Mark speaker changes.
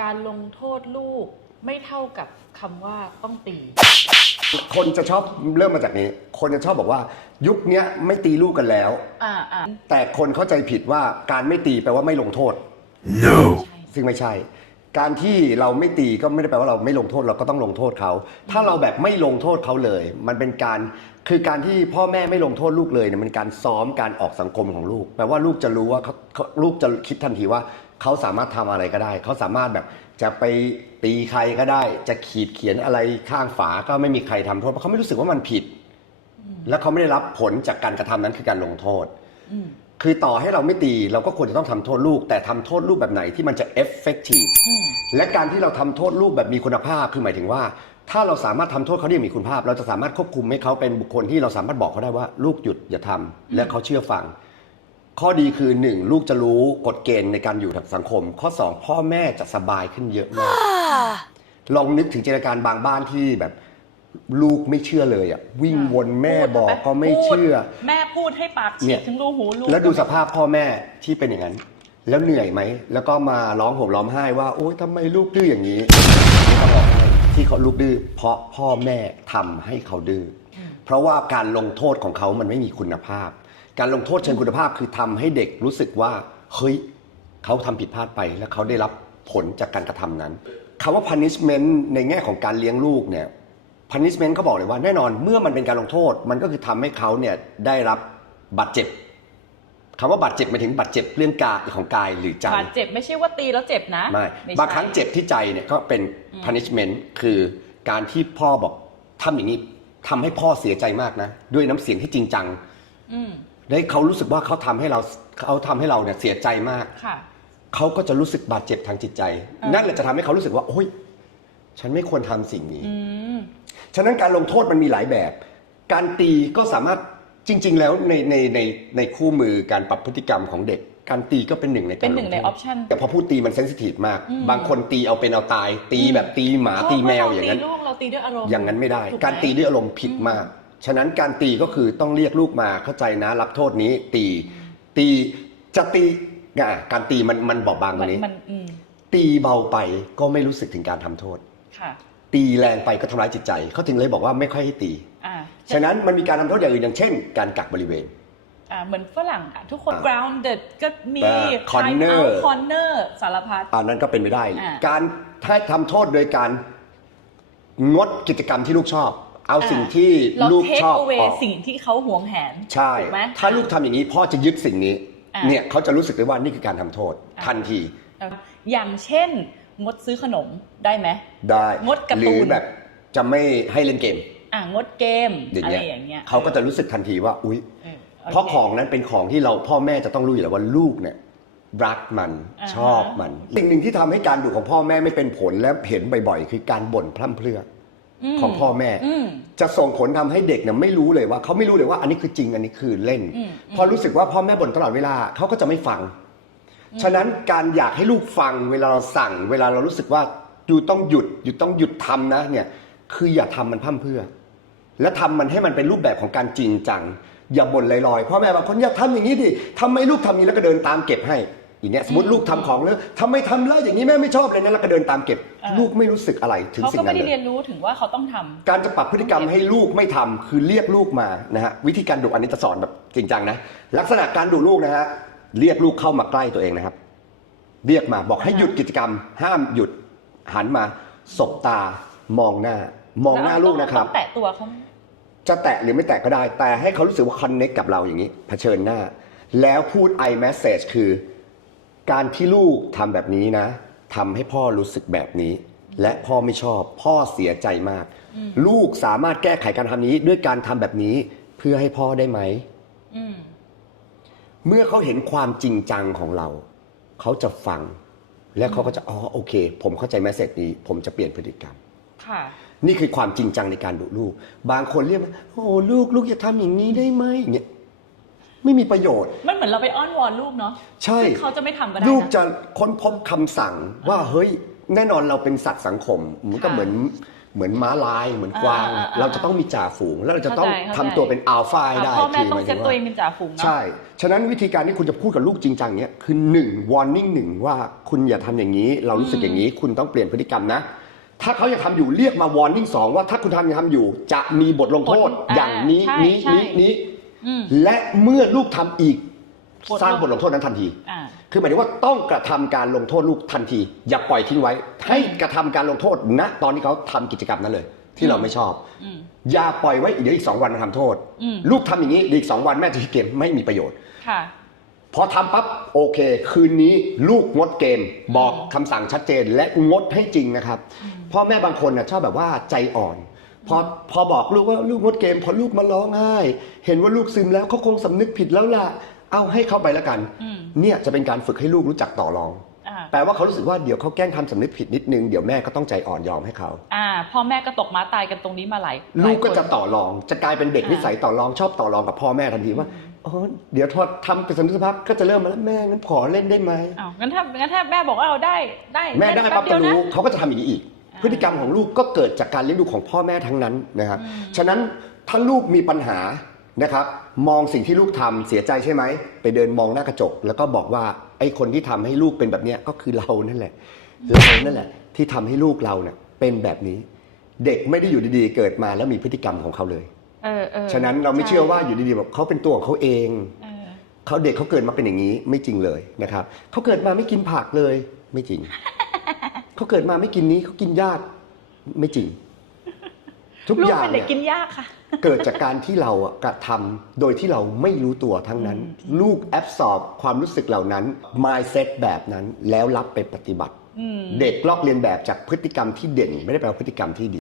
Speaker 1: การลงโทษลูกไม่เท่ากับคำว่าต้องตี
Speaker 2: คนจะชอบเริ่มมาจากนี้ คนจะชอบบอกว่า ยุคเนี้ยไม่ตีลูกกันแล้ว
Speaker 1: อ่าอ่า
Speaker 2: แต่คนเข้าใจผิดว่าการไม่ตีแปลว่าไม่ลงโทษ
Speaker 1: ใช่
Speaker 2: ซึ่งไม่ใช่ การที่เราไม่ตีก็ไม่ได้แปลว่าเราไม่ลงโทษเราก็ต้องลงโทษเขา ถ้าเราแบบไม่ลงโทษเขาเลย มันเป็นการคือการที่พ่อแม่ไม่ลงโทษลูกเลยเนี่ยมันการซ้อมการออกสังคมของลูก แปลว่าลูกจะรู้ว่าเขาเขาลูกจะคิดทันทีว่าเขาสามารถทำอะไรก็ได้ เขาสามารถแบบจะไปตีใครก็ได้ จะขีดเขียนอะไรข้างฝาก็ไม่มีใครทำโทษเพราะเขาไม่รู้สึกว่ามันผิด และเขาไม่ได้รับผลจากการกระทำนั้นคือการลงโทษ
Speaker 1: อืม
Speaker 2: คือต่อให้เราไม่ตีเราก็ควรจะต้องทำโทษลูก แต่ทำโทษลูกแบบไหนที่มันจะ effective
Speaker 1: อืม
Speaker 2: และการที่เราทำโทษลูกแบบมีคุณภาพคือหมายถึงว่า ถ้าเราสามารถทำโทษเขาได้อย่างมีคุณภาพ เราจะสามารถควบคุมให้เขาเป็นบุคคลที่เราสามารถบอกเขาได้ว่าลูกหยุดอย่าทำและเขาเชื่อฟัง ข้อดีคือหนึ่งลูกจะรู้กฎเกณฑ์ในการอยู่กับสังคม ข้อสองพ่อแม่จะสบายขึ้นเยอะมาก ลองนึกถึงจินตนาการบางบ้านที่แบบ ลูกไม่เชื่อเลยอะวิ่งวนแม่บอกก็ไม่เชื่อ
Speaker 1: แม่พูดให้ปาก
Speaker 2: เนี่
Speaker 1: ฉีก
Speaker 2: ย
Speaker 1: ถึงรูหูลูก
Speaker 2: แล้วดูสภาพพ่อแม่ที่เป็นอย่างนั้น แล้วเหนื่อยไหม แล้วก็มาร้องห่มร้องไห้ว่า โอ๊ยทำไมลูกดื้ออย่างนี้นี่เขาบอกให้ที่เขาลูกดื้อเพราะพ่อแม่ทำให้เขาดื้ออเพราะว่าการลงโทษของเขามันไม่มีคุณภาพ การลงโทษเชิงคุณภาพคือทำให้เด็กรู้สึกว่าเฮ้ยเขาทำผิดพลาดไปแล้วเขาได้รับผลจากการกระทำนั้นคำว่า punishment ในแง่ของการเลี้ยงลูกเนี่ย punishment เขาบอกเลยว่าแน่นอนเมื่อมันเป็นการลงโทษ มันก็คือทำให้เขาเนี่ยได้รับบาดเจ็บคำว่าบาดเจ็บหมายถึงบาดเจ็บเรื่องกายของกายหรือใจ
Speaker 1: บาดเจ็บไม่ใช่ว่าตีแล้วเจ็บนะ
Speaker 2: ไม่
Speaker 1: ใช่
Speaker 2: บางครั้งเจ็บที่ใจเนี่ยก็เป็น punishment คือการที่พ่อบอกทำอย่างนี้ทำให้พ่อเสียใจมากนะ ด้วยน้ำเสียงที่จริงจัง
Speaker 1: อืม
Speaker 2: ได้เขารู้สึกว่าเขาทำให้เราเขาทำให้เราเนี่ยเสียใจมาก
Speaker 1: ค่ะ
Speaker 2: เขาก็จะรู้สึกบาดเจ็บทางจิตใจ
Speaker 1: อ่านั่
Speaker 2: นั่นแหละจะทำให้เขารู้สึกว่าโอ้ย ฉันไม่ควรทำสิ่งนี้
Speaker 1: อืม
Speaker 2: ฉะนั้นการลงโทษมันมีหลายแบบ การตีก็สามารถจริง ๆ แล้วในในในในคู่มือการปรับพฤติกรรมของเด็ก การตีก็เป็นหนึ่งในการ
Speaker 1: เป็นหนึ่งใน
Speaker 2: ล
Speaker 1: อ
Speaker 2: โท
Speaker 1: อ
Speaker 2: ษ
Speaker 1: ปชั่น
Speaker 2: แต่พอพูดตีมันเซนซิทีฟมาก
Speaker 1: อืม
Speaker 2: บางคนตีเอาเป็นเอาตาย ตีแบบตีหมาตีแมวอย่างนั้น
Speaker 1: เราตีลูกเราตีด้วยอารมณ์
Speaker 2: อย่างนั้นไม่ได้
Speaker 1: ถูห
Speaker 2: การตีด้วยอารมณ์ผิดมาก ฉะนั้นการตีก็คือต้องเรียกลูกมาเข้าใจนะ รับโทษนี้ ตี ตีจะตีอะการตีมันมันบอบบางต
Speaker 1: มั
Speaker 2: ร
Speaker 1: น
Speaker 2: งนี้
Speaker 1: มันอืม
Speaker 2: ตีเบาไปก็ไม่รู้สึกถึงการทำโทษ
Speaker 1: ค่ะ
Speaker 2: ตีแรงไปก็ทำร้ายจิตใจ เขาถึงเลยบอกว่าไม่ค่อยให้ตี
Speaker 1: อ่า
Speaker 2: ฉะนั้นมันมีการทำโทษอย่างอื่นอย่างเช่น การกักบริเวณ
Speaker 1: อ่าเหมือนฝรั่งอะทุกคน
Speaker 2: อ่า
Speaker 1: grounded ก็มี
Speaker 2: อ่า corner
Speaker 1: time out corner สารพัด
Speaker 2: อันนั้นก็เป็นไปได้
Speaker 1: อ่า
Speaker 2: การถ้าทำโทษโดยการงดกิจกรรมที่ลูกชอบ เอาสิ่งที่
Speaker 1: เรา
Speaker 2: ลูก
Speaker 1: take
Speaker 2: ชอบ
Speaker 1: away
Speaker 2: ออก
Speaker 1: สิ่งที่เขาหวงแหน
Speaker 2: ใช่
Speaker 1: ถูกไหม
Speaker 2: ถ้าลูกทำอย่างนี้พ่อจะยึดสิ่งนี้
Speaker 1: อ่า
Speaker 2: เนี่ยเขาจะรู้สึกได้ว่านี่คือการทำโทษ
Speaker 1: อ่า
Speaker 2: ทันที
Speaker 1: อ่าอย่างเช่น งดซื้อขนมได้ไหม
Speaker 2: ได้
Speaker 1: งดการ์
Speaker 2: ห
Speaker 1: ตู
Speaker 2: รือนแบบจะไม่ให้เล่นเกม
Speaker 1: อ่างดเกม
Speaker 2: อย่าง
Speaker 1: อะไร
Speaker 2: เงี้ย
Speaker 1: อย่างเงี้ย
Speaker 2: เขาก็จะรู้สึกทันทีว่า อุ๊ย
Speaker 1: เออโค
Speaker 2: เพราะของนั้นเป็นของที่เราพ่อแม่จะต้องรู้อยู่แล้วว่าลูกเนี่ยรักมัน
Speaker 1: อ่าฮะ
Speaker 2: ชอบมันสิ่งหนึ่งที่ทำให้การดุของพ่อแม่ไม่เป็นผลและเห็นบ่อยๆคือการบ่นพร่ำเพรื่ออ
Speaker 1: ม
Speaker 2: ของพ่อแม่
Speaker 1: อืม
Speaker 2: จะส่งผลทำให้เด็กเนี่ยไม่รู้เลยว่าเขาไม่รู้เลยว่าอันนี้คือจริงอันนี้คือเล่น
Speaker 1: อืม
Speaker 2: พอรู้สึกว่าพ่อแม่บ่นตลอดเวลาเขาก็จะไม่ฟัง ฉะนั้นการอยากให้ลูกฟังเวลาเราสั่ง เวลาเรารู้สึกว่าอยู่ต้องหยุดอยู่ต้องหยุดทำนะเนี่ยคืออย่าทำมันพร่ำเพรื่อ และทำมันให้มันเป็นรูปแบบของการจริงจัง อย่าบ่นลอยๆพ่อแม่บางคนอย่าทำอย่างนี้ดิทำไมลูกทำอย่างนี้แล้วก็เดินตามเก็บให้อย่างเงี้ยสมมติลูกทำของแล้วทำไมทำแล้วอย่างนี้แม่ไม่ชอบเลยนะแล้วก็เดินตามเก็บ
Speaker 1: อ่า
Speaker 2: ลูกไม่รู้สึกอะไรถึง
Speaker 1: เขา
Speaker 2: สิ่
Speaker 1: ก็
Speaker 2: ง
Speaker 1: ไม่
Speaker 2: นั้น
Speaker 1: ได้
Speaker 2: เล
Speaker 1: เรีย
Speaker 2: ย
Speaker 1: นรู้ถึงว่าเขาต้องทำ
Speaker 2: การจะปรับพฤติกรรมให้ลูกไม่ทำคือเรียกลูกมานะฮะวิธีการดุอันนี้จะสอนแบบจริงจังนะลักษณะการดุลูกนะฮะ เรียกลูกเข้ามาใกล้ตัวเองนะครับ เรียกมาบอกให้หยุดกิจกรรม ห้ามหยุดหันมาสบตามองหน้า มองหน้าลูกนะครับ
Speaker 1: ต้องแตะตัวเขา
Speaker 2: จะแตะหรือไม่แตะก็ได้ แต่ให้เขารู้สึกว่าคอนเน็กกับเราอย่างนี้เผชิญหน้า แล้วพูด i message คือ การที่ลูกทำแบบนี้นะทำให้พ่อรู้สึกแบบนี้ และพ่อไม่ชอบ พ่อเสียใจมาก ลูกสามารถแก้ไขการทำนี้ด้วยการทำแบบนี้เพื่อให้พ่อได้ไหม
Speaker 1: อืม
Speaker 2: เมื่อเขาเห็นความจริงจังของเรา เขาจะฟัง และเขาก็จะอ๋อโอเค ผมเข้าใจแมสเซจนี้ ผมจะเปลี่ยนพฤติกรรม
Speaker 1: ค่ะ
Speaker 2: นี่คือความจริงจังในการดุลูก บางคนเรียกว่าโอ้ลูกลูกอย่าทำอย่างนี้ได้ไหมเงี้ยไม่มีประโยชน์
Speaker 1: มันเหมือนเราไปอ้อนวอนลูกเนาะ
Speaker 2: ใช่
Speaker 1: ซึ่งเขาจะไม่ทำก็ได้
Speaker 2: ลูก
Speaker 1: นะ
Speaker 2: จะค้นพบคำสั่งว่าเฮ้ยแน่นอนเราเป็นสัตว์สังคมมันก็
Speaker 1: ค่ะ
Speaker 2: เหมือน เหมือนม้าลายเหมือนกวาง
Speaker 1: อ่าอ่าอ่า
Speaker 2: เราจะต้องมีจ่าฝูง แล้วเราจะต้อง
Speaker 1: เข้าใจ
Speaker 2: ทำตัวเป็นอัลฟาให้ได้
Speaker 1: อะพ่อแม่
Speaker 2: คื
Speaker 1: ต้อง
Speaker 2: หาย
Speaker 1: เซ
Speaker 2: ถึ
Speaker 1: ต
Speaker 2: ง
Speaker 1: ตัว
Speaker 2: ว่า
Speaker 1: เองเป็นจ่าฝูงเนาะ
Speaker 2: ใช่ ฉะนั้นวิธีการที่คุณจะพูดกับลูกจริงจังเนี่ยคือหนึ่ง warning หนึ่งว่าคุณอย่าทำอย่างนี้ เรารู้สึกอย่างนี้ คุณต้องเปลี่ยนพฤติกรรมนะ ถ้าเขายังทำอยู่เรียกมา warning สองว่าถ้าคุณทำยังทำอยู่ จะมีบทลงโทษ
Speaker 1: ผลอ่า
Speaker 2: อย่างนี้
Speaker 1: ใช่
Speaker 2: นี้
Speaker 1: ใช่
Speaker 2: นี้นี้
Speaker 1: อืม
Speaker 2: และเมื่อลูกทำอีก
Speaker 1: บทลง
Speaker 2: สร้างบทลงโทษนั้นทันที
Speaker 1: อ่า
Speaker 2: คือหมายถึงว่าต้องกระทำการลงโทษลูกทันที อย่าปล่อยทิ้งไว้ ให้กระทำการลงโทษณตอนที่เขาทำกิจกรรมนั้นเลย ที่เราไม่ชอบ
Speaker 1: อืม
Speaker 2: อย่าปล่อยไว้เดี๋ยวอีกสองวันมาทำโทษ
Speaker 1: อืม
Speaker 2: ลูกทำอย่างนี้เดี๋ยวอีกสองวันแม่จะคิดเกมไม่มีประโยชน์
Speaker 1: ค่ะ
Speaker 2: พอทำปั๊บโอเค คืนนี้ลูกงดเกมบอกคำสั่งชัดเจนและงดให้จริงนะครับพ่อแม่บางคนนะชอบแบบว่าใจอ่อน พอพอบอกลูกว่าลูกงดเกม พอลูกมาร้องไห้ เห็นว่าลูกซึมแล้วเขาคงสำนึกผิดแล้วล่ะ เอาให้เข้าไปแล้วกัน
Speaker 1: อืม
Speaker 2: เนี่ยจะเป็นการฝึกให้ลูกรู้จักต่อรอง
Speaker 1: อ่า
Speaker 2: แปลว่าเขารู้สึกว่าเดี๋ยวเขาแกล้งทำสำนึกผิดนิดนึงเดี๋ยวแม่ก็ต้องใจอ่อนยอมให้เขา
Speaker 1: อ่าพ่อแม่ก็ตกม้าตายกันตรงนี้มาหลายห
Speaker 2: ลู
Speaker 1: ลาย
Speaker 2: กก็
Speaker 1: คน
Speaker 2: จะต่อรอง จะกลายเป็นเด็ก
Speaker 1: อ่านิ
Speaker 2: นิสัยต่อรองชอบต่อรองกับพ่อแม่ทันทีว่าอ๋อเดี๋ยวทอดทำไปสักพักก็จะเริ่มมาแล้วแม่งั้นขอเล่นได้ไหม
Speaker 1: อ้าวงั้นถ้างั้นถ้าแม่บอกว่าเอาได้ได้
Speaker 2: แม่ได้
Speaker 1: เล่น
Speaker 2: ปั๊บ
Speaker 1: เดี
Speaker 2: ก็
Speaker 1: ยวนะ
Speaker 2: รู้เขาก็จะทำอย่างนี้อีก
Speaker 1: อ่า
Speaker 2: พฤติกรรมของลูกก็เกิดจากการเลี้ยงดูของพ่อแม่ทั้งนั้นนะครับ
Speaker 1: อืม
Speaker 2: ฉะนั้นถ้าลูกมีปัญหา นะครับมองสิ่งที่ลูกทำเสียใจใช่ไหม ไปเดินมองหน้ากระจก แล้วก็บอกว่าไอ้คนที่ทำให้ลูกเป็นแบบเนี้ยก็คือเรานั่นแหละเรานั่นแหละ ที่ทำให้ลูกเราเนี่ยเป็นแบบนี้ เด็กไม่ได้อยู่ดีๆ เกิดมาแล้วมีพฤติกรรมของเขาเลย
Speaker 1: เออเออ
Speaker 2: ฉะนั้นเราไม่เชื่อว่าอยู่ดีๆแบบเขาเป็นตัวของเขาเอง
Speaker 1: เออ
Speaker 2: เขาเด็กเขาเกิดมาเป็นอย่างนี้ไม่จริงเลยนะครับเขาเกิดมาไม่กินผักเลยไม่จริงเขาเกิดมาไม่กินนี้เขากินยากไม่จริง ทุก
Speaker 1: ลูก
Speaker 2: อย่าง
Speaker 1: เป็นเด็ก
Speaker 2: เนี่ย
Speaker 1: กินยากค่ะ
Speaker 2: เกิดจากการที่เราอะกระทำโดยที่เราไม่รู้ตัวทั้งนั้น ลูกแอบสอบความรู้สึกเหล่านั้น mindset แบบนั้นแล้วรับไปปฏิบัติ
Speaker 1: อืม
Speaker 2: เด็กลอกเรียนแบบจากพฤติกรรมที่เด่น ไม่ได้แปลว่าพฤติกรรมที่ดี